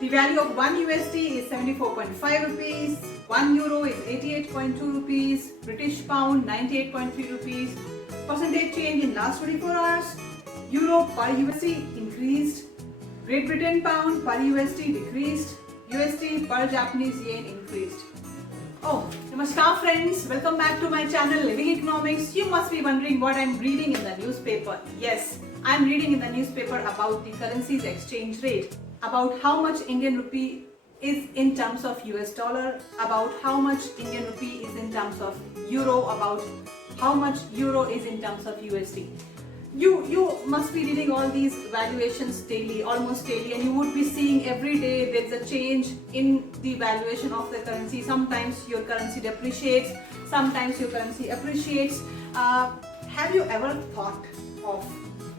The value of 1 USD is 74.5 rupees, 1 euro is 88.2 rupees, British pound 98.3 rupees. Percentage change in last 24 hours. Euro per USD increased, Great Britain pound per USD decreased, USD per Japanese yen increased. Oh, namaskar friends, welcome back to my channel Living Economics. You must be wondering what I'm reading in the newspaper. Yes, I'm reading in the newspaper about the currency's exchange rate, about how much Indian rupee is in terms of US dollar, about how much Indian rupee is in terms of euro, about how much euro is in terms of USD. You must be reading all these valuations daily, almost daily, and you would be seeing every day there's a change in the valuation of the currency. Sometimes your currency depreciates, sometimes your currency appreciates. Have you ever thought of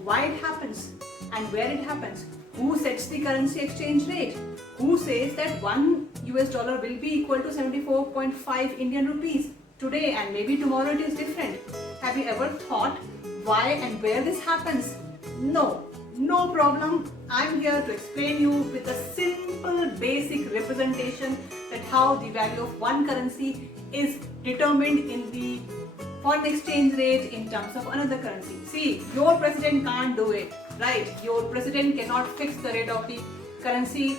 why it happens and where it happens? Who sets the currency exchange rate? Who says that 1 US dollar will be equal to 74.5 Indian rupees today and maybe tomorrow it is different? Have you ever thought why and where this happens? No problem. I'm here to explain you with a simple basic representation that how the value of one currency is determined in the foreign exchange rate in terms of another currency. See, your president can't do it, right? Your president cannot fix the rate of the currency.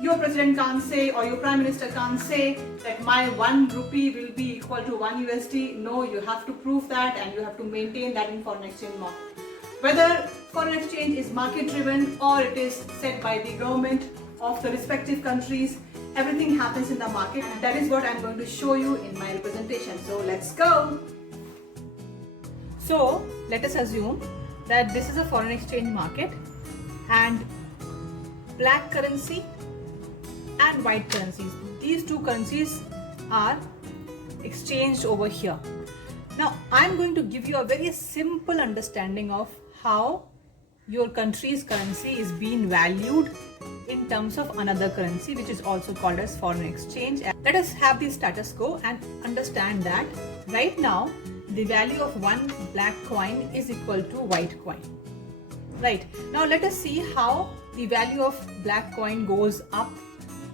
Your president can't say, or your prime minister can't say that my 1 rupee will be equal to 1 USD. No, you have to prove that and you have to maintain that in foreign exchange market. Whether foreign exchange is market driven or it is set by the government of the respective countries, everything happens in the market, and that is what I'm going to show you in my representation. So let's go. So let us assume that this is a foreign exchange market and black currency and white currencies. These two currencies are exchanged over here. Now I'm going to give you a very simple understanding of how your country's currency is being valued in terms of another currency, which is also called as foreign exchange. Let us have the status quo and understand that right now the value of one black coin is equal to white coin. Right, now let us see how the value of black coin goes up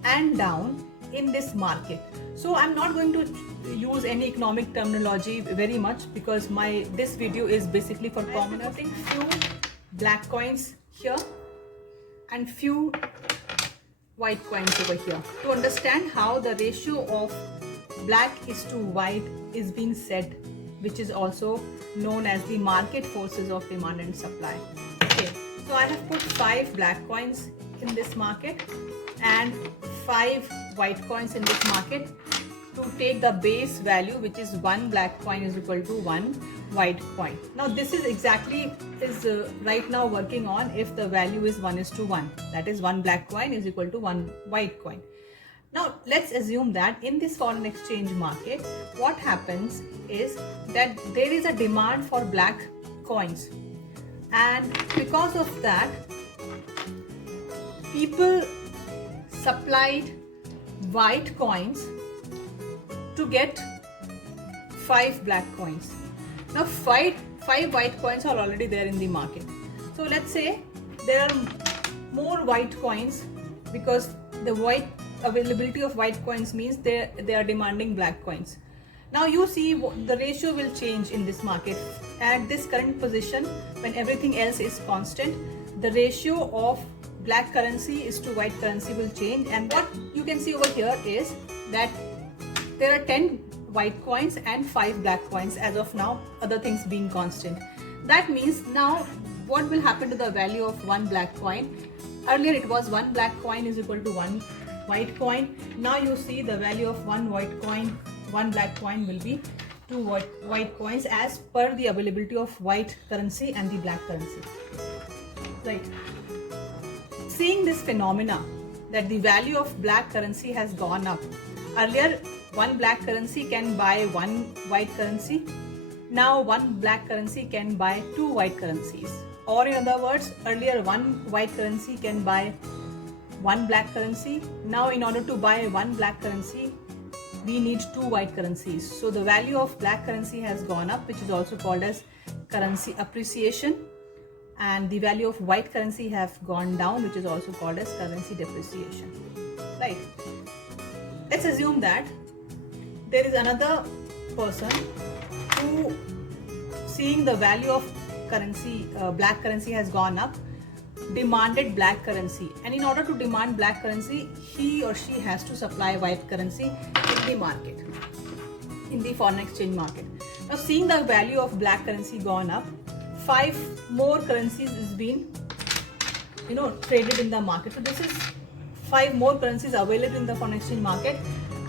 and down in this market. So I'm not going to use any economic terminology very much because this video is basically for common. I'm putting few black coins here and few white coins over here to understand how the ratio of black is to white is being set, which is also known as the market forces of demand and supply. Okay, so I have put 5 black coins in this market and 5 white coins in this market to take the base value, which is 1 black coin is equal to 1 white coin. Now this is exactly right now working on if the value is 1:1, that is 1 black coin is equal to 1 white coin. Now let's assume that in this foreign exchange market what happens is that there is a demand for black coins, and because of that people supplied white coins to get 5 black coins. Now 5 white coins are already there in the market. So let's say there are more white coins because the white availability of white coins means they are demanding black coins. Now you see the ratio will change in this market. At this current position, when everything else is constant, the ratio of black currency is to white currency will change, and what you can see over here is that there are 10 white coins and 5 black coins as of now, other things being constant. That means now what will happen to the value of 1 black coin? Earlier it was 1 black coin is equal to 1 white coin. Now you see the value of 1 white coin, 1 black coin will be 2 white coins as per the availability of white currency and the black currency. Right. Seeing this phenomena that the value of black currency has gone up. Earlier 1 black currency can buy 1 white currency. Now 1 black currency can buy 2 white currencies. Or in other words, earlier 1 white currency can buy 1 black currency. Now in order to buy 1 black currency, we need 2 white currencies. So the value of black currency has gone up, which is also called as currency appreciation. and the value of white currency have gone down, which is also called as currency depreciation, right? Let's assume that there is another person who, seeing the value of currency, black currency has gone up, demanded black currency, and in order to demand black currency, he or she has to supply white currency in the market, in the foreign exchange market. Now, seeing the value of black currency gone up, 5 more currencies is being traded in the market. So this is 5 more currencies available in the foreign exchange market,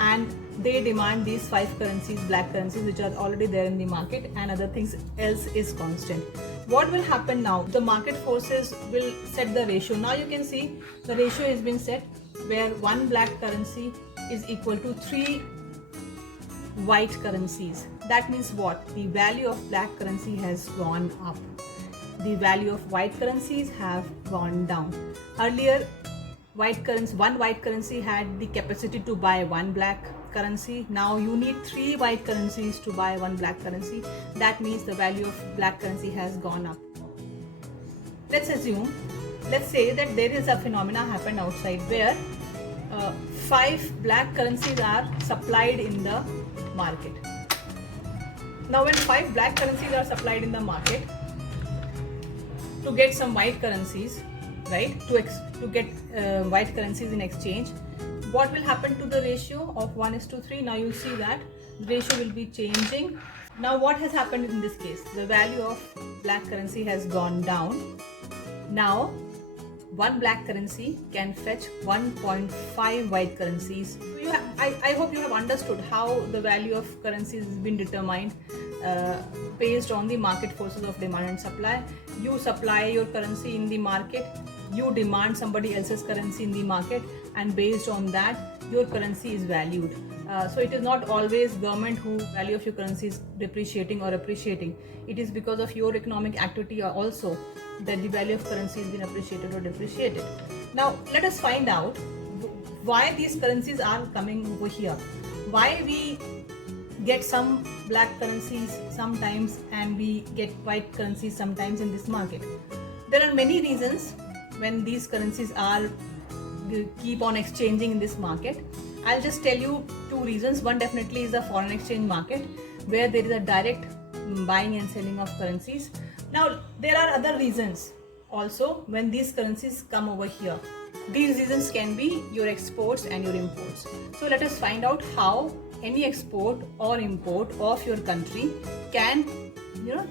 and they demand these 5 currencies, black currencies, which are already there in the market, and other things else is constant. What will happen now? The market forces will set the ratio. Now you can see the ratio has been set where 1 black currency is equal to 3 white currencies. That means what? The value of black currency has gone up. The value of white currencies have gone down. Earlier, one white currency had the capacity to buy 1 black currency. Now you need 3 white currencies to buy 1 black currency. That means the value of black currency has gone up. Let's say that there is a phenomena happened outside where 5 black currencies are supplied in the market. Now when 5 black currencies are supplied in the market to get some white currencies, right, to get white currencies in exchange, what will happen to the ratio of 1:3? Now you see that the ratio will be changing. Now what has happened in this case? The value of black currency has gone down. Now 1 black currency can fetch 1.5 white currencies. I hope you have understood how the value of currencies has been determined based on the market forces of demand and supply. You supply your currency in the market, you demand somebody else's currency in the market, and based on that your currency is valued. So it is not always government who value of your currency is depreciating or appreciating. It is because of your economic activity also that the value of currency has been appreciated or depreciated. Now let us find out why these currencies are coming over here. Why we get some black currencies sometimes and we get white currencies sometimes in this market. There are many reasons when these currencies are keep on exchanging in this market. I'll just tell you 2 reasons. One definitely is the foreign exchange market, where there is a direct buying and selling of currencies. Now there are other reasons also when these currencies come over here. These reasons can be your exports and your imports. So let us find out how any export or import of your country can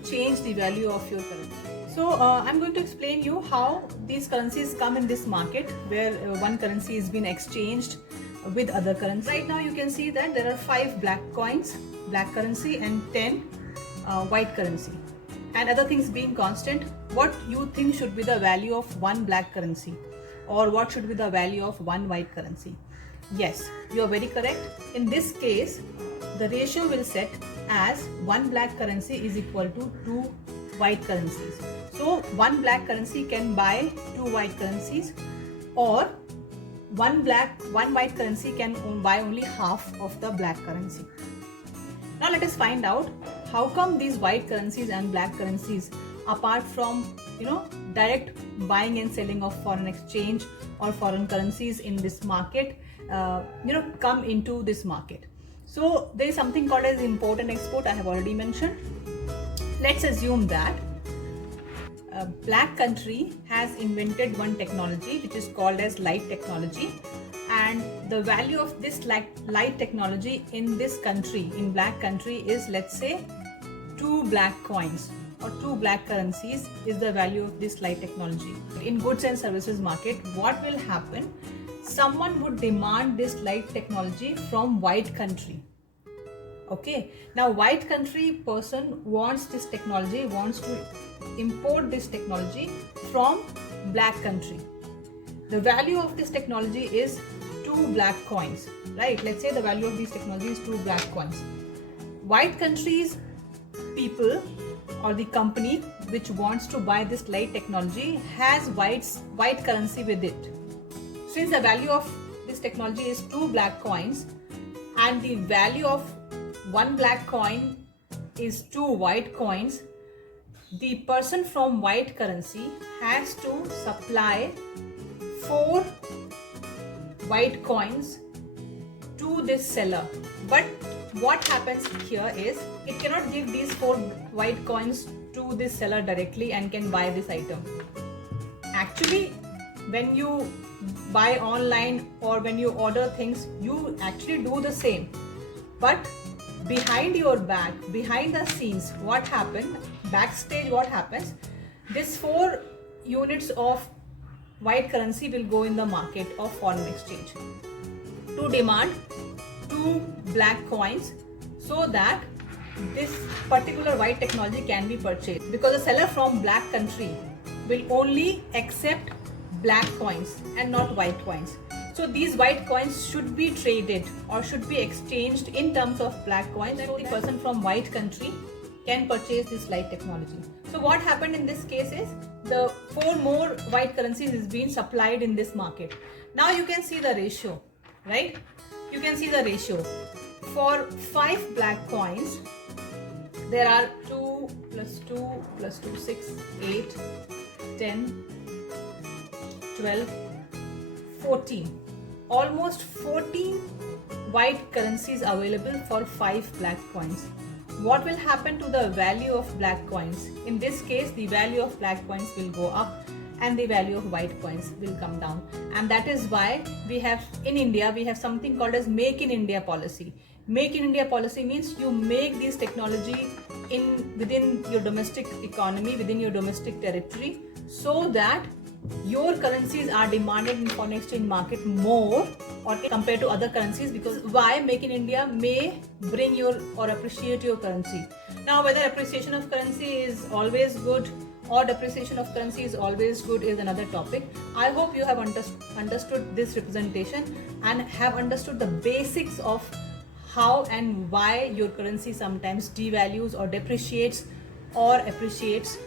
change the value of your currency. So I'm going to explain you how these currencies come in this market, where one currency is being exchanged with other currency. Right now you can see that there are 5 black coins, black currency, and 10 white currency, and other things being constant. What you think should be the value of 1 black currency, or what should be the value of 1 white currency? Yes, you are very correct. In this case, the ratio will set as 1 black currency is equal to 2 white currencies. So 1 black currency can buy 2 white currencies, or 1 white currency can buy only half of the black currency. Now let us find out how come these white currencies and black currencies, apart from direct buying and selling of foreign exchange or foreign currencies in this market, come into this market. So there is something called as import and export. I have already mentioned. Let's assume that a black country has invented one technology which is called as light technology, and the value of this light technology in this country, in black country, is, let's say, 2 black coins or 2 black currencies is the value of this light technology. In goods and services market, what will happen? Someone would demand this light technology from white country. Okay, now white country person wants this technology, wants to import this technology from black country. The value of this technology is 2 black coins, right? Let's say the value of this technology is 2 black coins. White countries people or the company which wants to buy this light technology has white currency with it. Since the value of this technology is 2 black coins and the value of 1 black coin is 2 white coins, the person from white currency has to supply 4 white coins to this seller. But what happens here is it cannot give these 4 white coins to this seller directly and can buy this item. Actually, when you buy online or when you order things, you actually do the same. But behind your back, behind the scenes, what happened, backstage what happens, this 4 units of white currency will go in the market of foreign exchange to demand 2 black coins so that this particular white technology can be purchased, because the seller from black country will only accept black coins and not white coins. So these white coins should be traded or should be exchanged in terms of black coins, so the person from white country can purchase this light technology. So what happened in this case is the 4 more white currencies is being supplied in this market. Now you can see the ratio, right? You can see the ratio. For 5 black coins, there are 2 plus 2 plus 2, 6, 8, 10, 12, 14. Almost 14 white currencies available for 5 black coins. What will happen to the value of black coins? In this case, the value of black coins will go up and the value of white coins will come down. And that is why we have in India, we have something called as Make in India policy. Make in India policy means you make this technology within your domestic economy, within your domestic territory, so that your currencies are demanded in foreign exchange market more or compared to other currencies. Because why? Make in India may bring your or appreciate your currency. Now, whether appreciation of currency is always good or depreciation of currency is always good is another topic. I hope you have understood this representation and have understood the basics of how and why your currency sometimes devalues or depreciates or appreciates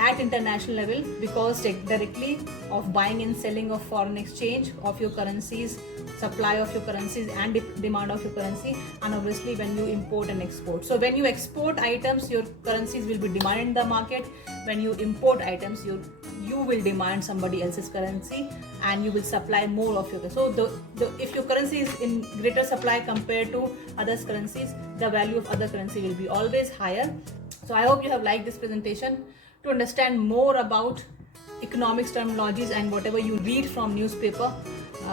at international level, because directly of buying and selling of foreign exchange of your currencies, supply of your currencies and demand of your currency, and obviously when you import and export. So when you export items, your currencies will be demanded in the market. When you import items, you will demand somebody else's currency and you will supply more of your. So if your currency is in greater supply compared to others currencies, the value of other currency will be always higher. So I hope you have liked this presentation. To understand more about economics terminologies and whatever you read from newspaper,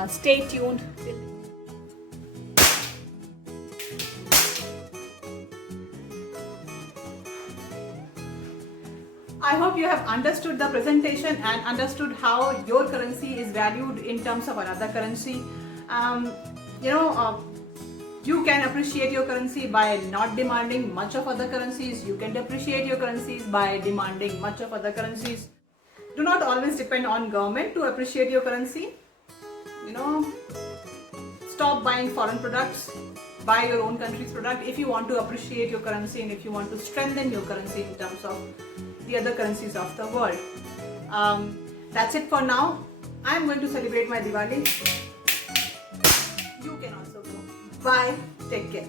stay tuned. I hope you have understood the presentation and understood how your currency is valued in terms of another currency. You can appreciate your currency by not demanding much of other currencies. You can depreciate your currencies by demanding much of other currencies. Do not always depend on government to appreciate your currency. Stop buying foreign products. Buy your own country's product if you want to appreciate your currency and if you want to strengthen your currency in terms of the other currencies of the world. That's it for now. I am going to celebrate my Diwali. You can also go. Bye. Take care.